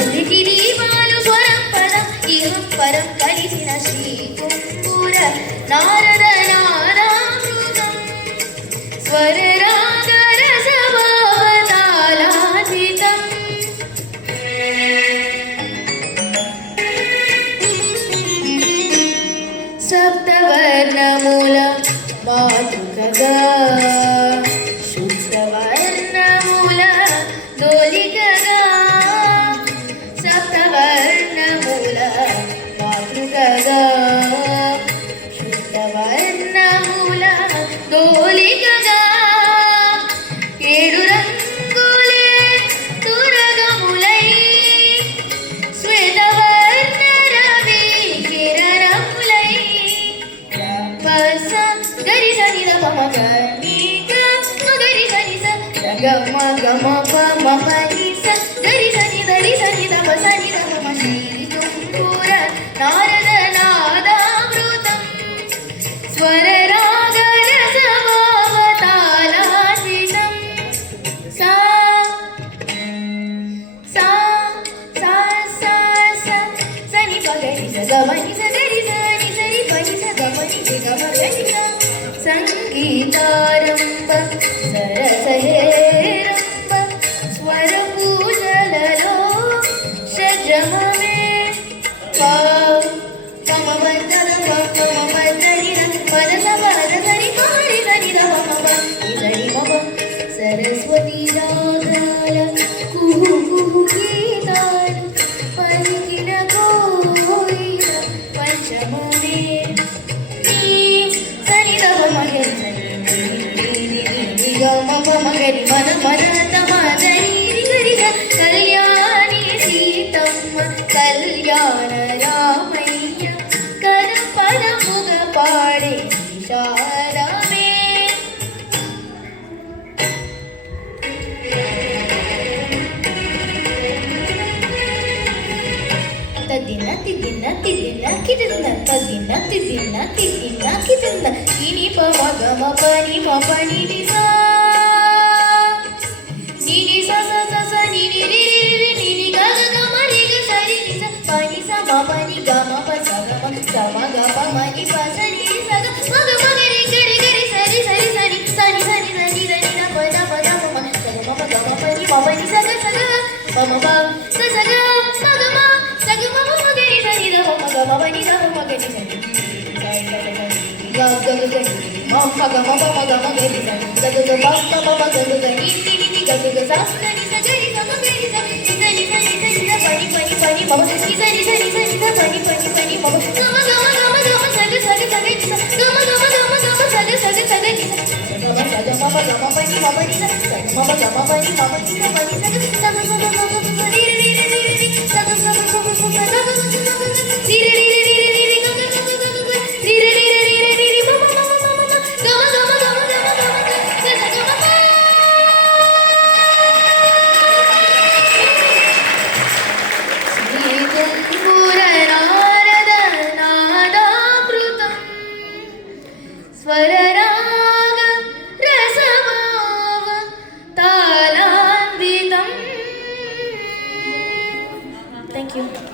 ఉలికిని బాలు స్వరం పదం ఇహం పరం కలిసిన శ్రీ కుంభూర నారద నారామృతం స్వర రాగ రసభావతాళాన్వితం సప్తవర్ణమూల మాతృకగా శుద్ధవర్ణమూల దోలికగా సప్తవర్ణమూల మాతృకగా శుద్ధవర్ణమూల దోలికగా ఏడు రంగులే తురగములై శ్వేతవర్ణ రవి కిరణములై గరి సని ద పమ గరి గరి సని స గమ గమ పమ పని స గరి సని ద ప సని ద పమ శ్రీ కుంభూర నారద నాదామృతం స్వర రాగ రసభావతాళాన్వితం సా సా సా సా సా సని ప గరి స గమ ని స గరి సని సని పని స గమ ని స గమ గరి స సంగీతారంభ సరసహేరంభ స్వర పూజలలో షడ్రమమే పమ బంధన పమ బంధని పద సపద సరి పరి సరి ద పమ సరి మమ సరస్వతి రాగాల కుహు కుహు గీతాలు పలికిన కోయిల పంచమమే సని ద పమ గరి సని గమ పమ గరి మన మన తమ దని గరి కళ్యాణి సీతమ్మ కళ్యాణ రామయ్య కర పదముగ పాడే శారమే తదిన తిదిన తిదిన కిదిన తదిన తిదిన తిదిన కిదిన ఇని పమ గమ పని మ పని ని సా ని ని స స స స ని ని రి రి రి ని ని గ గ గ మ రి గ స రి ని స పని స మ పని గ మ ప స గ మ స మ గ ప మ ని ప స ని స గ మ గ మ గ రి గ రి గ రి స రి స రి స ని స ని స ని ద ని ద ని ద ప ద ప ద మ మ స గ మ ప గ మ ప ని మ ప ని స గ మ మ ప స స గ మ గ మ స గ మ మ మ గ రి స ని ద మ మ గ మ ప ని ద మ మ గ ని స ని గ గ గ గ గ గ మ ప గ మ ప మ గ మ గ రి స ని గ గ గ ప ప మ మ గ గ గ ని ని ని ని గ గ గ స స ని స గ రి స మ గ రి స ని స ని స ని స ని ద ప ని ప ని ప ని మ మ ని స ని స ని స ని ద ప ని ప ని ప ని మ మ గ మ గ మ గ మ గ మ స గ స గ స గ ని స గ మ గ మ గ మ గ మ స గ స గ స గ ని స గ మ స గ మ ప గ మ ప ని మ ప ని స స గ మ ప గ మ ప ని మ ప ని స ప ని స గ స స స స స స రి రి రి రి రి రి స గ స స స స స స గ గ రి రి రి రి రి రి రి గ గ గ గ గ గ రి రి రి రి రి రి రి మ మ మ మ మ మ గ మ గ మ గ మ గ మ గ మ గ స స గ మ ప శ్రీ కుంభూర నారద నాదామృతం స్వర రాగ రసభావ తాళాన్వితం. Thank you.